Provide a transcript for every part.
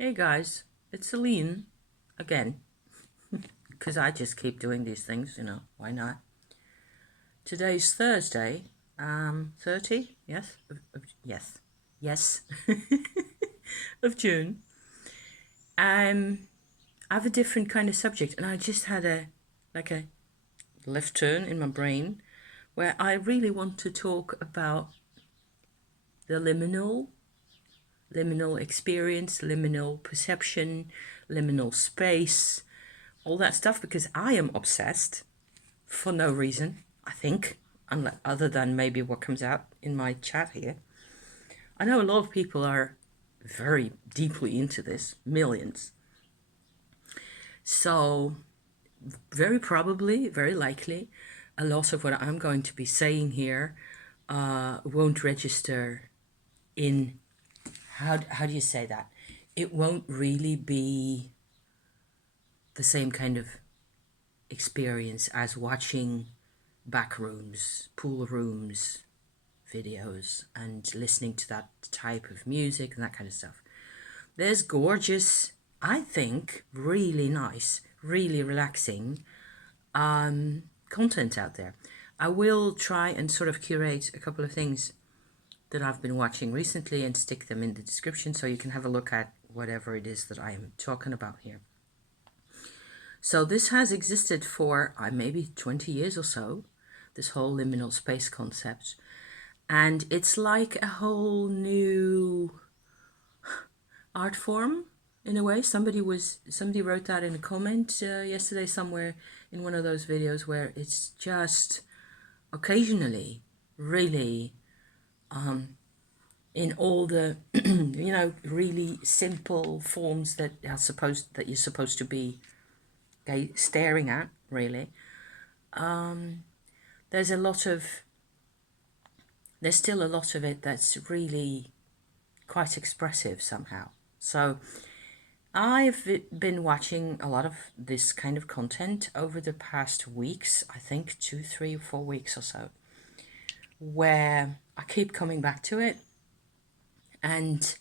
Hey guys, it's Celine again, because I just keep doing these things, why not? Today's Thursday, 30, yes, yes, yes, of June. Um, I have a different kind of subject, and I just had a left turn in my brain where I really want to talk about the liminal experience, liminal perception, liminal space, all that stuff, because I am obsessed for no reason, I think, other than maybe what comes out in my chat here. I know a lot of people are very deeply into this, millions. So, very probably, very likely, a lot of what I'm going to be saying here won't register in, how do you say that? It won't really be the same kind of experience as watching back rooms, pool rooms, videos and listening to that type of music and that kind of stuff. There's gorgeous, I think, really nice, really relaxing content out there. I will try and sort of curate a couple of things that I've been watching recently and stick them in the description so you can have a look at whatever it is that I am talking about here. So this has existed for maybe 20 years or so, this whole liminal space concept. And it's like a whole new art form in a way. Somebody wrote that in a comment yesterday somewhere in one of those videos where it's just occasionally really in all the really simple forms that you're supposed to be staring at, really. There's a lot of there's still a lot of it that's really quite expressive somehow. So I've been watching a lot of this kind of content over the past weeks, I think 2, 3, 4 weeks or so, where I keep coming back to it, and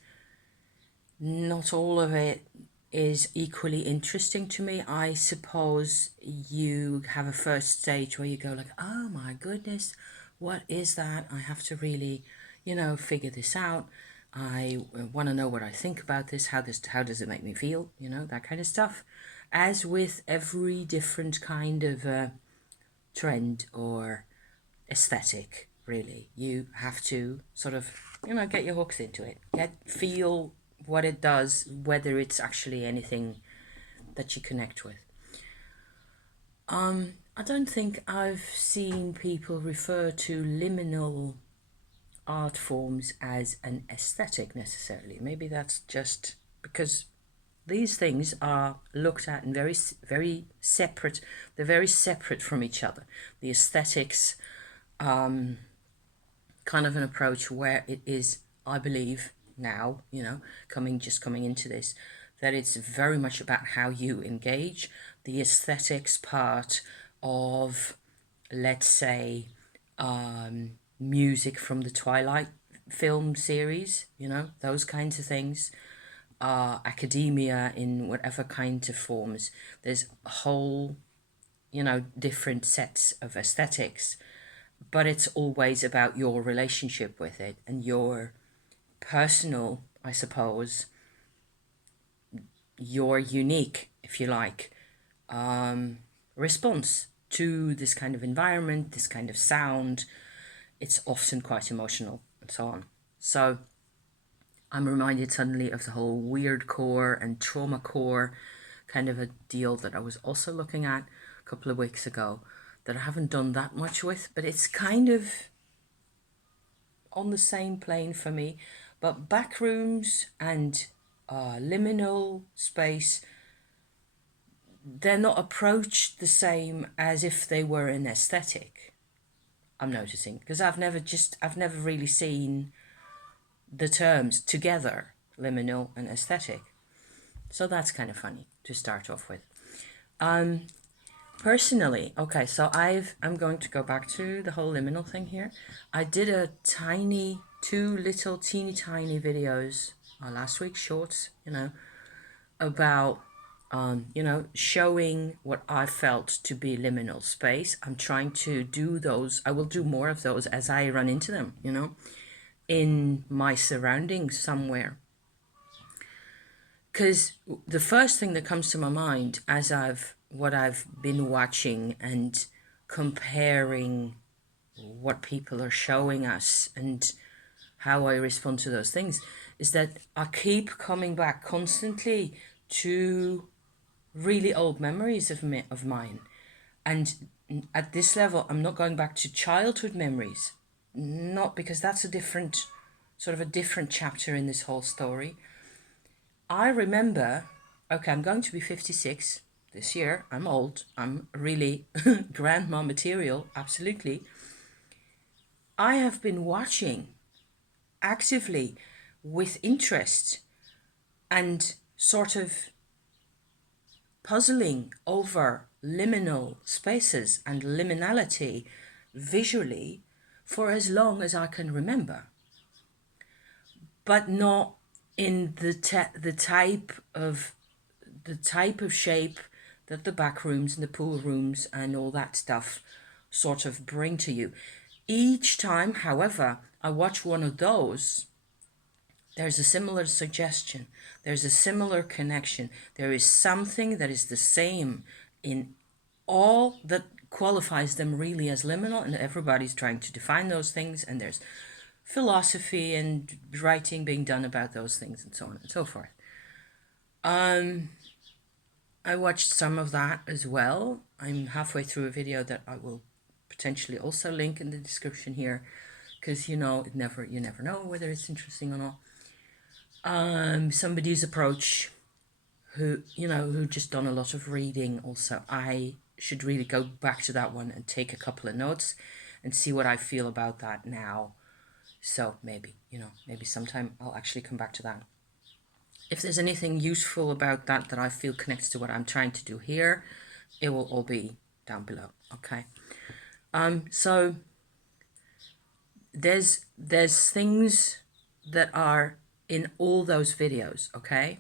not all of it is equally interesting to me. I suppose you have a first stage where you go like, oh my goodness, what is that? I have to really, figure this out. I want to know what I think about this. How does it make me feel? That kind of stuff. As with every different kind of trend or aesthetic, really, you have to sort of get your hooks into it. Feel what it does, whether it's actually anything that you connect with. I don't think I've seen people refer to liminal art forms as an aesthetic necessarily. Maybe that's just because these things are looked at in very separate. They're very separate from each other. The aesthetics, kind of an approach where it is, I believe now, coming into this, that it's very much about how you engage. The aesthetics part of, let's say, music from the Twilight film series, those kinds of things, academia in whatever kinds of forms. There's a whole, different sets of aesthetics, but it's always about your relationship with it and your personal, I suppose, your unique, if you like, response to this kind of environment, this kind of sound. It's often quite emotional and so on. So I'm reminded suddenly of the whole weird core and trauma core kind of a deal that I was also looking at a couple of weeks ago that I haven't done that much with, but it's kind of on the same plane for me. But backrooms and liminal space, they're not approached the same as if they were an aesthetic. I'm noticing because I've never really seen the terms together, liminal and aesthetic. So that's kind of funny to start off with. Personally, okay, so I'm going to go back to the whole liminal thing here. I did two little teeny tiny videos last week, shorts, about, showing what I felt to be liminal space. I'm trying to do those. I will do more of those as I run into them, in my surroundings somewhere. Because the first thing that comes to my mind as what I've been watching and comparing what people are showing us and how I respond to those things is that I keep coming back constantly to really old memories of mine. And at this level, I'm not going back to childhood memories, not because that's sort of a different chapter in this whole story. I remember, okay, I'm going to be 56 this year. I'm old. I'm really grandma material, absolutely. I have been watching actively with interest and sort of puzzling over liminal spaces and liminality visually for as long as I can remember, but not in the type of shape that the back rooms and the pool rooms and all that stuff sort of bring to you. Each time, however, I watch one of those, there's a similar suggestion. There's a similar connection. There is something that is the same in all that qualifies them really as liminal, and everybody's trying to define those things, and there's philosophy and writing being done about those things and so on and so forth. I watched some of that as well. I'm halfway through a video that I will potentially also link in the description here, because you never know whether it's interesting or not. Somebody's approach who just done a lot of reading also. I should really go back to that one and take a couple of notes and see what I feel about that now. So maybe sometime I'll actually come back to that. If there's anything useful about that I feel connects to what I'm trying to do here, it will all be down below. Okay. So there's things that are in all those videos. Okay.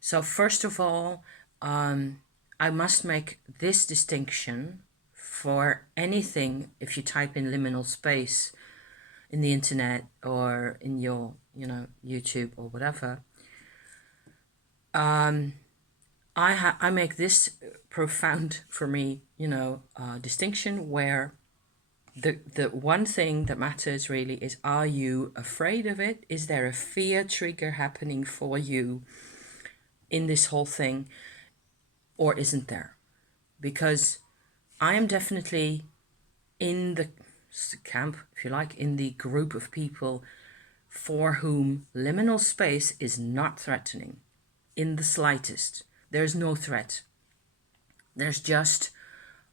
So first of all, I must make this distinction for anything. If you type in liminal space in the internet or in your, YouTube or whatever, I make this profound for me, distinction where the one thing that matters really is, are you afraid of it? Is there a fear trigger happening for you in this whole thing, or isn't there? Because I am definitely in the camp, if you like, in the group of people for whom liminal space is not threatening in the slightest. There's no threat. There's just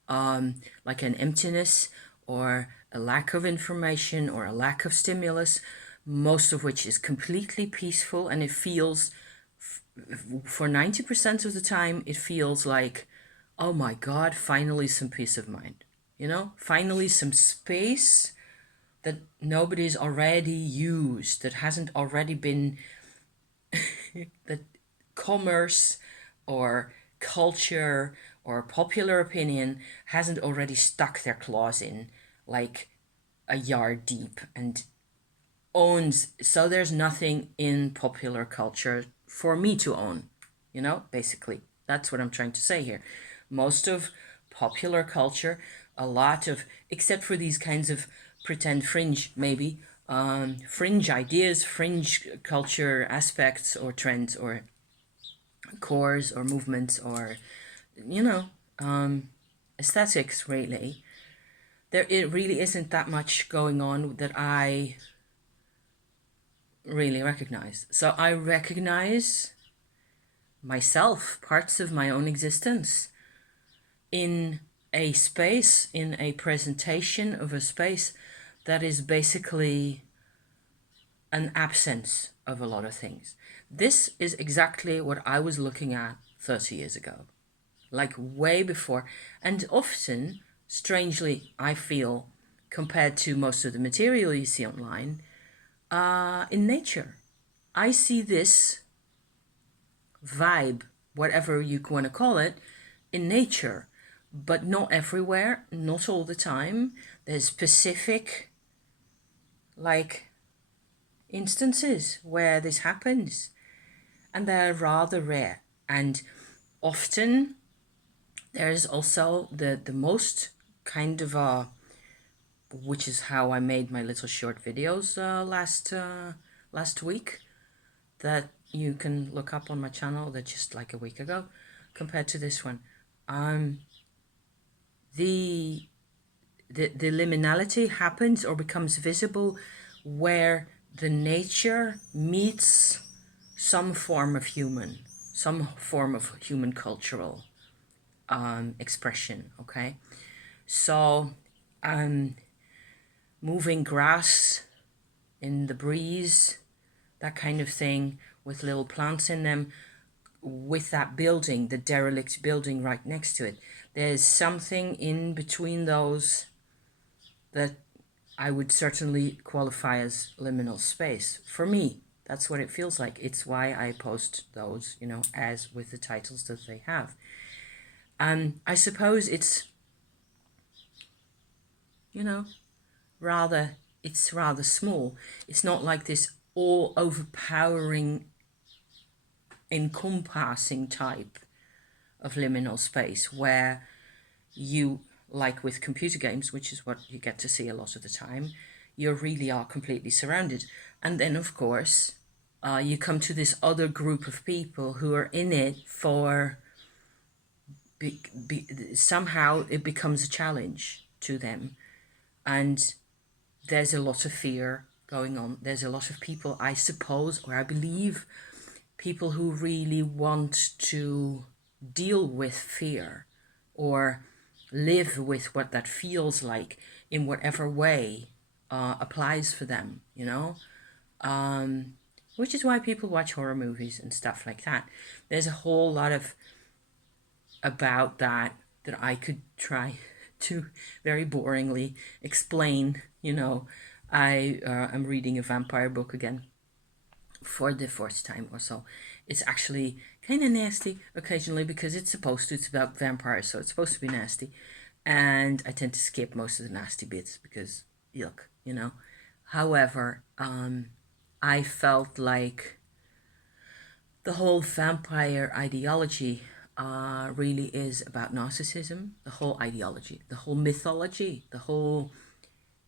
like an emptiness or a lack of information or a lack of stimulus, most of which is completely peaceful, and it feels, for 90% of the time, it feels like, oh my God, finally some peace of mind. Finally some space that nobody's already used, that hasn't already been, that commerce or culture or popular opinion hasn't already stuck their claws in like a yard deep and owns. So there's nothing in popular culture for me to own, basically. That's what I'm trying to say here. Most of popular culture, a lot of, except for these kinds of pretend fringe, maybe, fringe ideas, fringe culture aspects or trends or cores or movements or, aesthetics, really. It really isn't that much going on that I really recognize. So I recognize myself, parts of my own existence, in a space, in a presentation of a space that is basically an absence of a lot of things. This is exactly what I was looking at 30 years ago, like way before. And often, strangely, I feel, compared to most of the material you see online, in nature. I see this vibe, whatever you want to call it, in nature, but not everywhere, not all the time. There's specific, like, instances where this happens, and they're rather rare. And often there's also the most kind of which is how I made my little short videos last week, that you can look up on my channel. That just like a week ago, compared to this one. The liminality happens or becomes visible where the nature meets some form of human cultural expression. Okay, so moving grass in the breeze, that kind of thing, with little plants in them, with that building, the derelict building right next to it. There's something in between those that I would certainly qualify as liminal space. For me, that's what it feels like. It's why I post those, as with the titles that they have. And I suppose it's, rather small. It's not like this all overpowering, encompassing type of liminal space where you, like with computer games, which is what you get to see a lot of the time, you really are completely surrounded. And then, of course, you come to this other group of people who are in it for... somehow it becomes a challenge to them. And there's a lot of fear going on. There's a lot of people, I suppose, or I believe, people who really want to deal with fear or live with what that feels like in whatever way applies for them, which is why people watch horror movies and stuff like that. There's a whole lot of about that I could try to very boringly explain. I am reading a vampire book again for the fourth time or so. It's actually kind of nasty occasionally because it's about vampires, so it's supposed to be nasty. And I tend to skip most of the nasty bits because, yuck, However, I felt like the whole vampire ideology really is about narcissism. The whole ideology, the whole mythology, the whole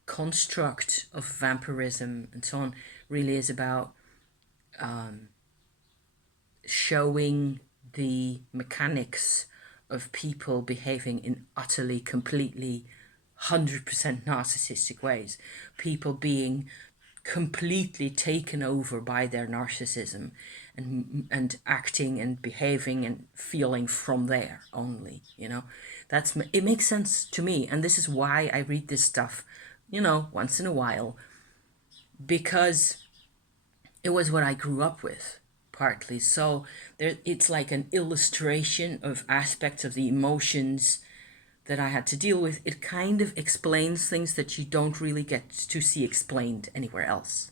construct of vampirism and so on really is about showing the mechanics of people behaving in utterly, completely, 100% narcissistic ways. People being completely taken over by their narcissism and acting and behaving and feeling from there only, it makes sense to me. And this is why I read this stuff, once in a while, because it was what I grew up with, partly. So it's like an illustration of aspects of the emotions that I had to deal with. It kind of explains things that you don't really get to see explained anywhere else.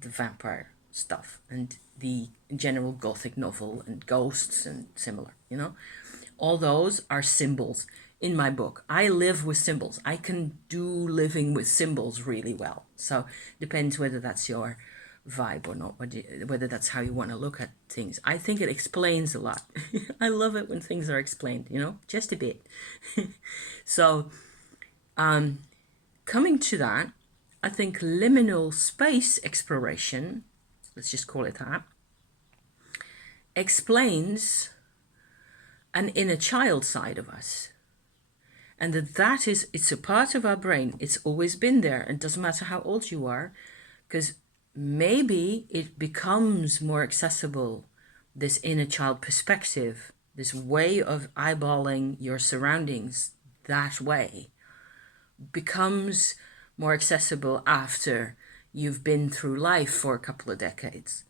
The vampire stuff and the general gothic novel and ghosts and similar, all those are symbols in my book. I live with symbols. I can do living with symbols really well. So depends whether that's your vibe or not, whether that's how you want to look at things. I think it explains a lot. I love it when things are explained, just a bit. So coming to that, I think liminal space exploration, let's just call it that, explains an inner child side of us. And it's a part of our brain. It's always been there. And it doesn't matter how old you are, because maybe it becomes more accessible, this inner child perspective, this way of eyeballing your surroundings that way, becomes more accessible after you've been through life for a couple of decades.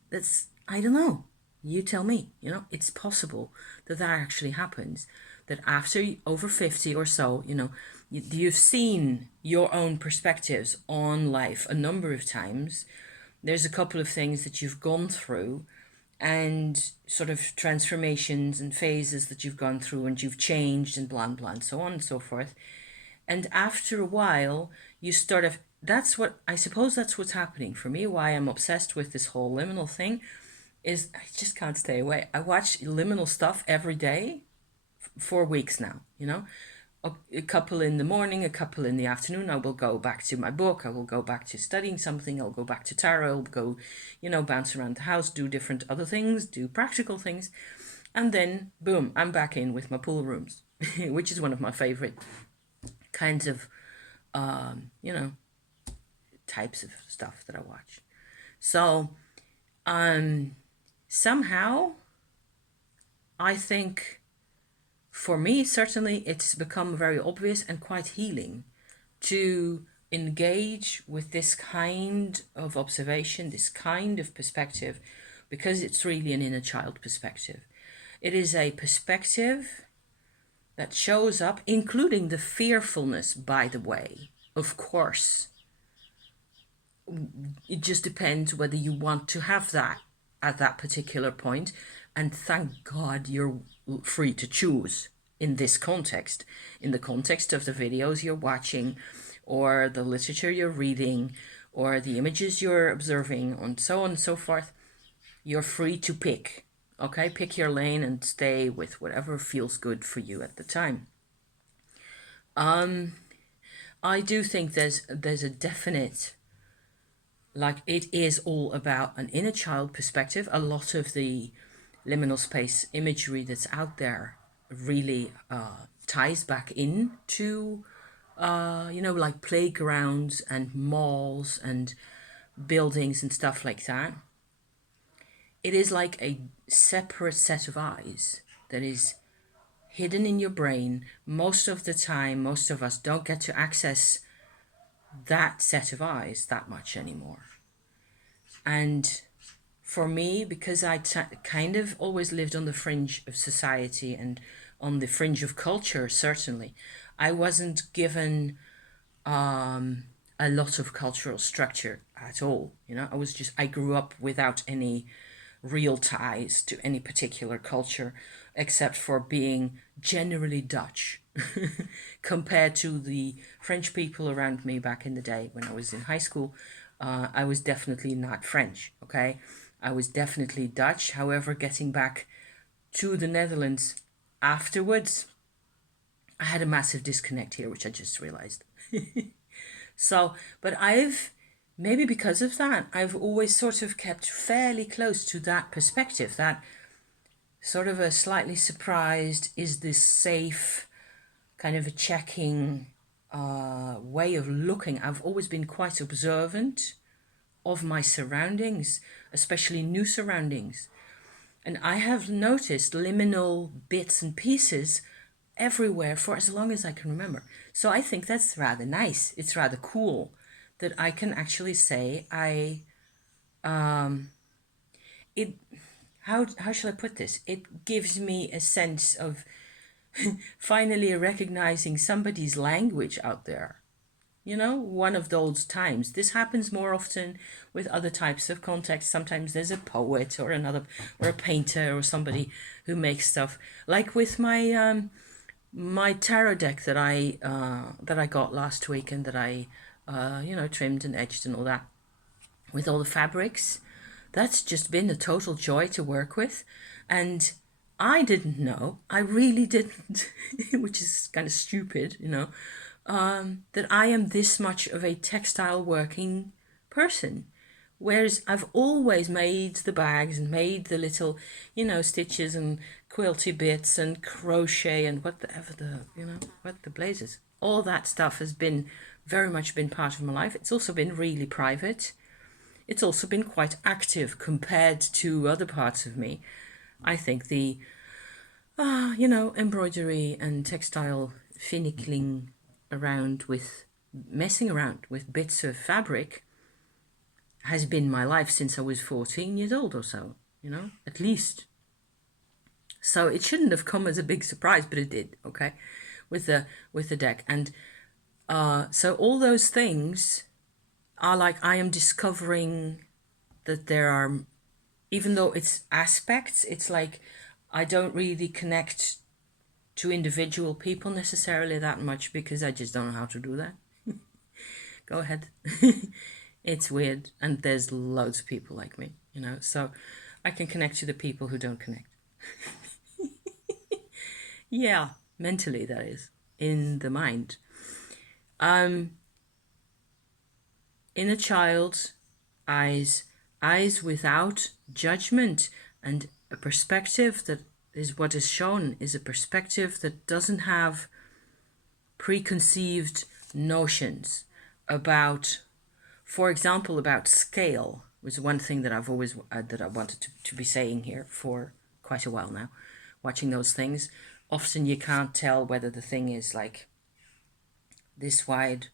I don't know. You tell me. It's possible that actually happens. That after over 50 or so, you've seen your own perspectives on life a number of times. There's a couple of things that you've gone through and sort of transformations and phases that you've gone through and you've changed and blah blah and so on and so forth. And after a while, you sort of, that's what I suppose that's what's happening for me. Why I'm obsessed with this whole liminal thing is I just can't stay away. I watch liminal stuff every day for weeks now, you know. A couple in the morning, a couple in the afternoon. I will go back to my book. I will go back to studying something. I'll go back to tarot. I'll go, bounce around the house, do different other things, do practical things. And then, boom, I'm back in with my pool rooms, which is one of my favorite kinds of, you know, types of stuff that I watch. So, somehow, I think for me, certainly, it's become very obvious and quite healing to engage with this kind of observation, this kind of perspective, because it's really an inner child perspective. It is a perspective that shows up, including the fearfulness, by the way. Of course, it just depends whether you want to have that at that particular point. And thank God you're free to choose in this context, in the context of the videos you're watching, or the literature you're reading, or the images you're observing, and so on and so forth. You're free to pick. Okay, pick your lane and stay with whatever feels good for you at the time. I do think there's a definite, like, it is all about an inner child perspective. A lot of the liminal space imagery that's out there really ties back into, like playgrounds and malls and buildings and stuff like that. It is like a separate set of eyes that is hidden in your brain. Most of the time, most of us don't get to access that set of eyes that much anymore. And for me, because I kind of always lived on the fringe of society and on the fringe of culture, certainly, I wasn't given a lot of cultural structure at all. I grew up without any real ties to any particular culture, except for being generally Dutch compared to the French people around me back in the day when I was in high school. I was definitely not French, okay? I was definitely Dutch. However, getting back to the Netherlands afterwards, I had a massive disconnect here, which I just realized. So, but maybe because of that, I've always sort of kept fairly close to that perspective, that sort of a slightly surprised, is this safe, kind of a checking way of looking. I've always been quite observant of my surroundings, especially new surroundings. And I have noticed liminal bits and pieces everywhere for as long as I can remember. So I think that's rather nice. It's rather cool that I can actually say it, how shall I put this? It gives me a sense of finally recognizing somebody's language out there. One of those times. This happens more often with other types of context. Sometimes there's a poet or a painter or somebody who makes stuff. Like with my my tarot deck that I got last week, and that I trimmed and edged and all that, with all the fabrics. That's just been a total joy to work with. And I didn't know, I really didn't, which is kind of stupid, that I am this much of a textile working person. Whereas I've always made the bags and made the little, stitches and quilty bits and crochet and what the blazes. All that stuff has been very much been part of my life. It's also been really private. It's also been quite active compared to other parts of me. I think the, embroidery and textile finicking around with, messing around with bits of fabric has been my life since I was 14 years old or so, at least. So it shouldn't have come as a big surprise, but it did, okay, with the deck. And so all those things are like, I am discovering that there are even though it's aspects, it's like I don't really connect to individual people necessarily that much because I just don't know how to do that. Go ahead. It's weird. And there's loads of people like me, so I can connect to the people who don't connect. Yeah, mentally, that is, in the mind. In a child's eyes, eyes without judgment, and a perspective that is what is shown is a perspective that doesn't have preconceived notions about, for example, about scale, was one thing that I've always that I wanted to be saying here for quite a while now. Watching those things, often you can't tell whether the thing is like this wide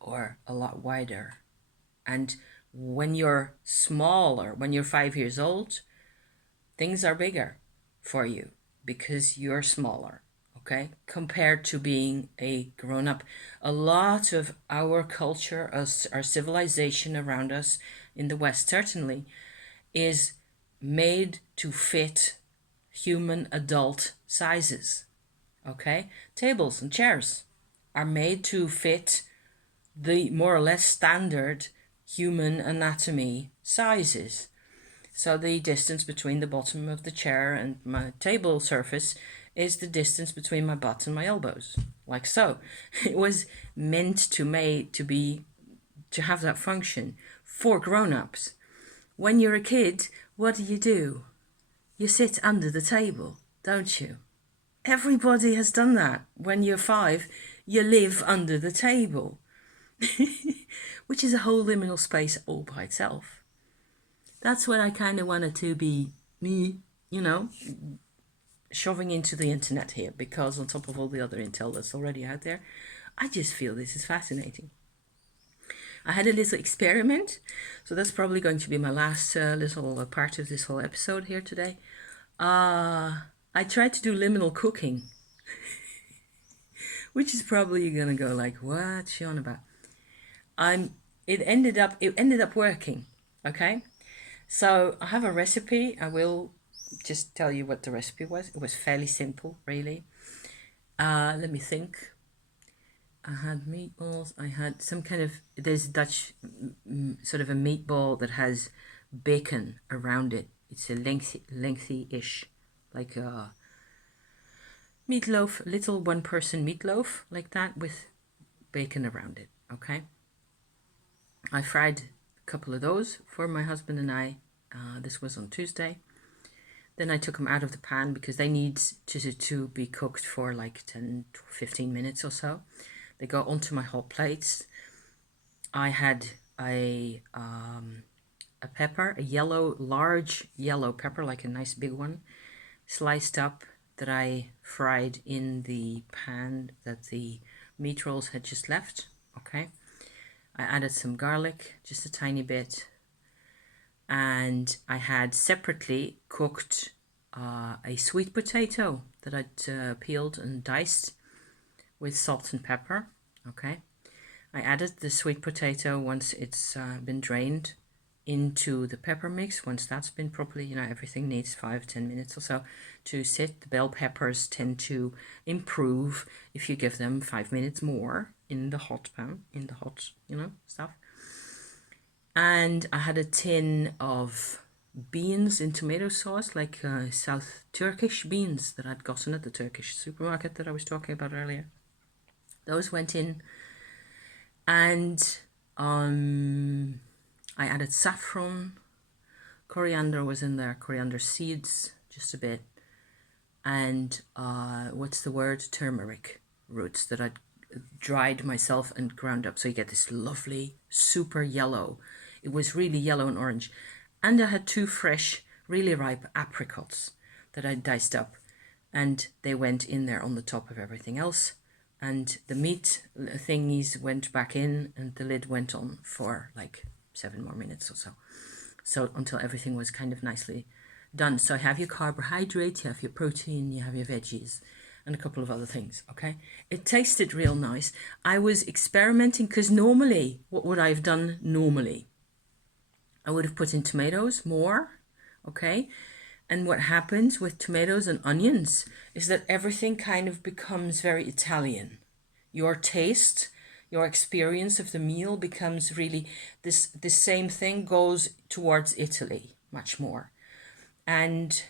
or a lot wider. And when you're smaller, when you're 5 years old, things are bigger for you because you're smaller, okay, compared to being a grown up. A lot of our culture, our civilization around us in the West, certainly, is made to fit human adult sizes, okay? Tables and chairs are made to fit the more or less standard human anatomy sizes. So the distance between the bottom of the chair and my table surface is the distance between my butt and my elbows, like so. It was meant to have that function for grown-ups. When you're a kid, what do? You sit under the table, don't you? Everybody has done that. When you're 5, you live under the table, which is a whole liminal space all by itself. That's what I kind of wanted to be me, shoving into the internet here, because on top of all the other intel that's already out there, I just feel this is fascinating. I had a little experiment, so that's probably going to be my last little part of this whole episode here today. I tried to do liminal cooking, which is probably going to go like, what's she on about? It ended up working, okay? So I have a recipe. I will just tell you what the recipe was. It was fairly simple, really. Let me think. I had meatballs. I had some kind of, there's Dutch sort of a meatball that has bacon around it. It's a lengthy-ish, like a meatloaf, little one-person meatloaf like that with bacon around it, okay? I fried a couple of those for my husband and I. This was on Tuesday. Then I took them out of the pan because they need to be cooked for like 10 to 15 minutes or so. They go onto my hot plates. I had a pepper, large yellow pepper, like a nice big one, sliced up, that I fried in the pan that the meat rolls had just left, okay? I added some garlic, just a tiny bit, and I had separately cooked a sweet potato that I'd peeled and diced with salt and pepper, okay? I added the sweet potato once it's been drained into the pepper mix. Once that's been properly, everything needs 5-10 minutes or so to sit. The bell peppers tend to improve if you give them 5 minutes more in the hot pan, in the hot, stuff. And I had a tin of beans in tomato sauce, like South Turkish beans that I'd gotten at the Turkish supermarket that I was talking about earlier. Those went in. And I added saffron, coriander was in there, coriander seeds, just a bit, and turmeric roots that I'd dried myself and ground up, so you get this lovely, super yellow. It was really yellow and orange. And I had 2 fresh, really ripe apricots that I diced up, and they went in there on the top of everything else. And the meat thingies went back in, and the lid went on for like 7 more minutes or so. So until everything was kind of nicely done. So you have your carbohydrates, you have your protein, you have your veggies, and a couple of other things, okay? It tasted real nice. I was experimenting because normally, what would I have done normally? I would have put in tomatoes more, okay? And what happens with tomatoes and onions is that everything kind of becomes very Italian. Your taste, your experience of the meal becomes really this same thing goes towards Italy much more. And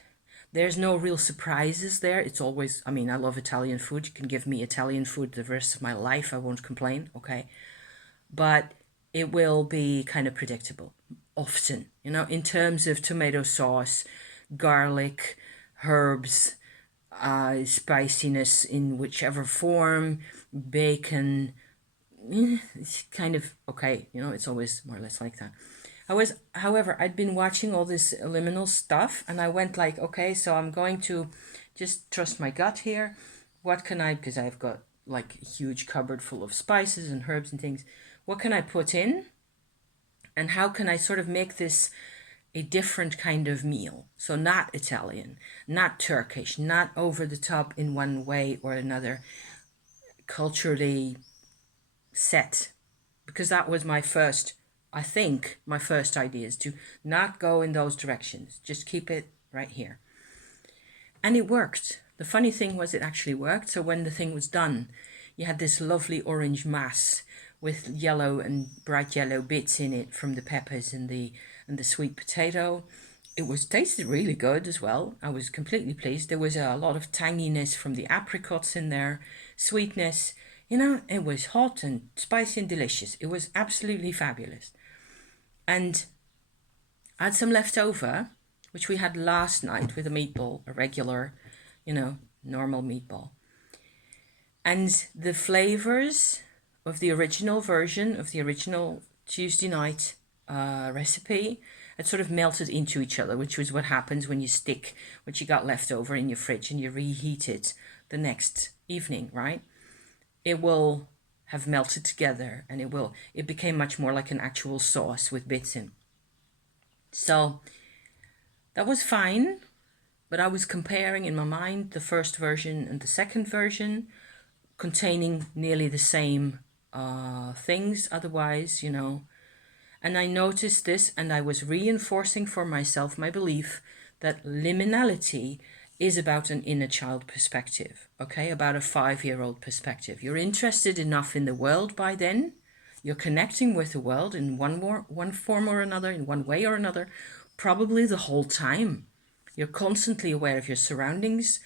there's no real surprises there. It's always, I mean, I love Italian food. You can give me Italian food the rest of my life. I won't complain, okay? But it will be kind of predictable often, in terms of tomato sauce, garlic, herbs, spiciness in whichever form, bacon. It's kind of okay, it's always more or less like that. However, I'd been watching all this liminal stuff and I went like, okay, so I'm going to just trust my gut here. What can I, because I've got like a huge cupboard full of spices and herbs and things. What can I put in? And how can I sort of make this a different kind of meal? So not Italian, not Turkish, not over the top in one way or another, culturally set. Because that was my first idea is to not go in those directions. Just keep it right here. And it worked. The funny thing was it actually worked. So when the thing was done, you had this lovely orange mass with yellow and bright yellow bits in it from the peppers and the sweet potato. It was tasted really good as well. I was completely pleased. There was a lot of tanginess from the apricots in there, sweetness. It was hot and spicy and delicious. It was absolutely fabulous. And I had some left over, which we had last night with a meatball, a regular, normal meatball. And the flavors of the original version, of the original Tuesday night recipe, had sort of melted into each other, which was what happens when you stick what you got left over in your fridge and you reheat it the next evening, right? It will have melted together and it became much more like an actual sauce with bits in. So that was fine, but I was comparing in my mind the first version and the second version, containing nearly the same things otherwise, And I noticed this and I was reinforcing for myself my belief that liminality is about an inner child perspective, okay? About a 5-year-old perspective. You're interested enough in the world by then. You're connecting with the world in one form or another, in one way or another, probably the whole time. You're constantly aware of your surroundings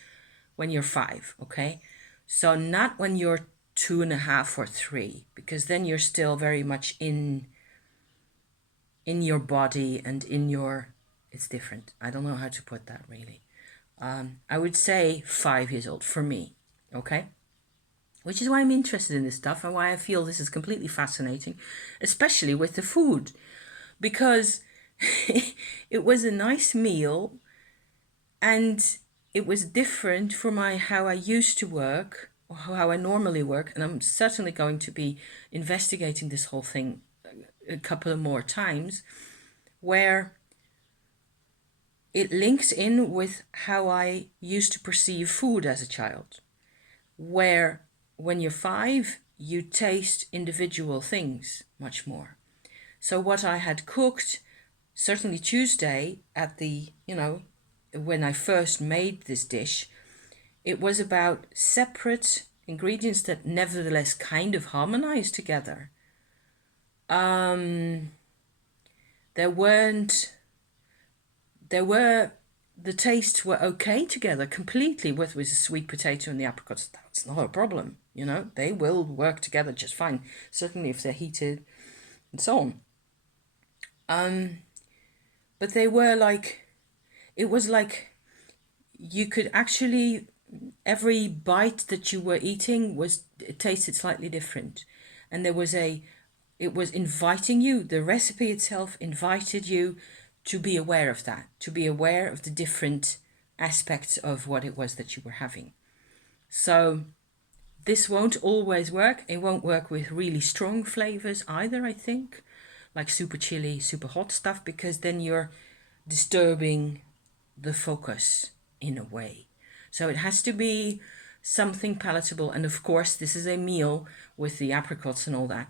when you're 5, okay? So not when you're 2.5 or 3, because then you're still very much in your body and it's different. I don't know how to put that really. I would say 5 years old for me, okay? Which is why I'm interested in this stuff and why I feel this is completely fascinating, especially with the food, because it was a nice meal and it was different from how I used to work or how I normally work. And I'm certainly going to be investigating this whole thing a couple of more times, where it links in with how I used to perceive food as a child, where when you're 5, you taste individual things much more. So what I had cooked, certainly Tuesday at the, when I first made this dish, it was about separate ingredients that nevertheless kind of harmonized together. The tastes were okay together completely with the sweet potato and the apricots. That's not a problem, they will work together just fine, certainly if they're heated and so on. But they were like, it was like you could actually, every bite that you were eating it tasted slightly different. And it was inviting you, the recipe itself invited you to be aware of that, to be aware of the different aspects of what it was that you were having. So this won't always work. It won't work with really strong flavors either, I think, like super chili, super hot stuff, because then you're disturbing the focus in a way. So it has to be something palatable. And of course, this is a meal with the apricots and all that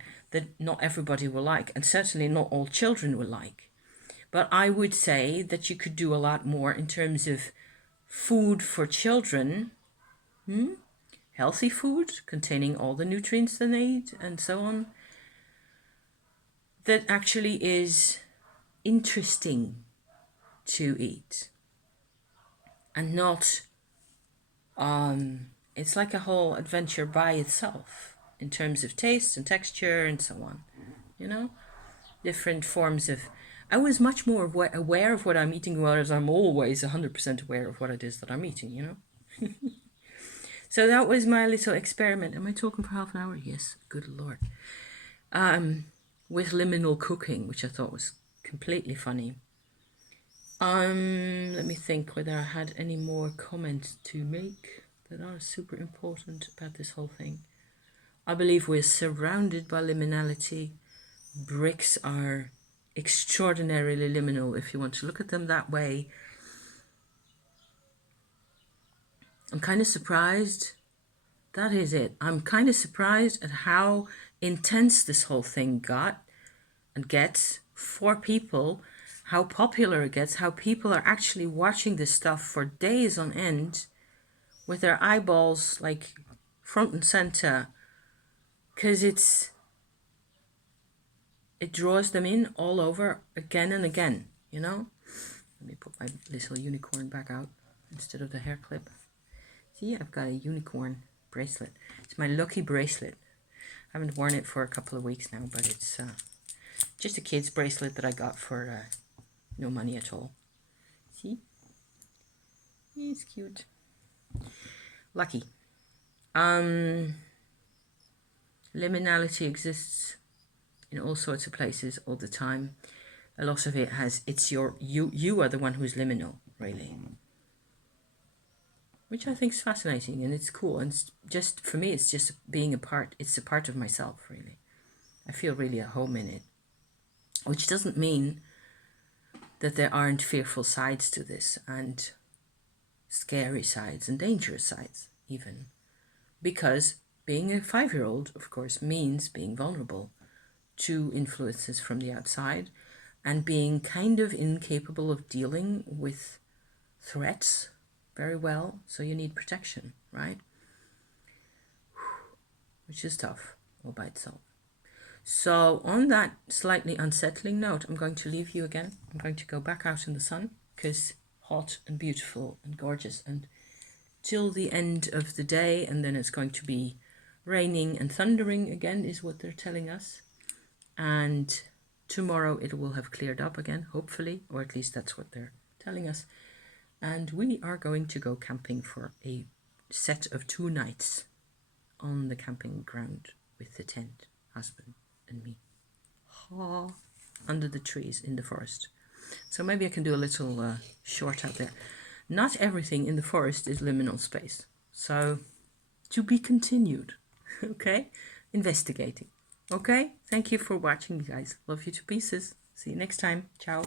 not everybody will like, and certainly not all children will like. But I would say that you could do a lot more in terms of food for children, healthy food containing all the nutrients they need and so on, that actually is interesting to eat and not it's like a whole adventure by itself in terms of taste and texture and so on, you know, different forms of. I was much more aware of what I'm eating, whereas I'm always 100% aware of what it is that I'm eating, you know. So that was my little experiment. Am I talking for half an hour? Yes, good lord. With liminal cooking, which I thought was completely funny. Let me think whether I had any more comments to make that are super important about this whole thing. I believe we're surrounded by liminality. Bricks are extraordinarily liminal, if you want to look at them that way. I'm kind of surprised. That is it. I'm kind of surprised at how intense this whole thing got and gets for people, how popular it gets, how people are actually watching this stuff for days on end with their eyeballs like front and center, because it draws them in all over again and again, you know. Let me put my little unicorn back out instead of the hair clip. See, I've got a unicorn bracelet. It's my lucky bracelet. I haven't worn it for a couple of weeks now, but it's just a kid's bracelet that I got for no money at all. See? It's cute. Lucky. Liminality exists in all sorts of places all the time. A lot of it has, you are the one who's liminal, really. Which I think is fascinating and it's cool. And it's just, for me, it's just being a part, it's a part of myself, really. I feel really at home in it. Which doesn't mean that there aren't fearful sides to this and scary sides and dangerous sides, even. Because being a 5-year-old, of course, means being vulnerable to influences from the outside and being kind of incapable of dealing with threats very well. So you need protection, right? Which is tough all by itself. So on that slightly unsettling note, I'm going to leave you again. I'm going to go back out in the sun because hot and beautiful and gorgeous and till the end of the day, and then it's going to be raining and thundering again is what they're telling us. And tomorrow it will have cleared up again, hopefully, or at least that's what they're telling us. And we are going to go camping for a set of 2 nights on the camping ground with the tent, husband and me, under the trees in the forest. So maybe I can do a little short out there. Not everything in the forest is liminal space. So to be continued, okay? Investigating. Okay, thank you for watching, guys. Love you to pieces. See you next time. Ciao.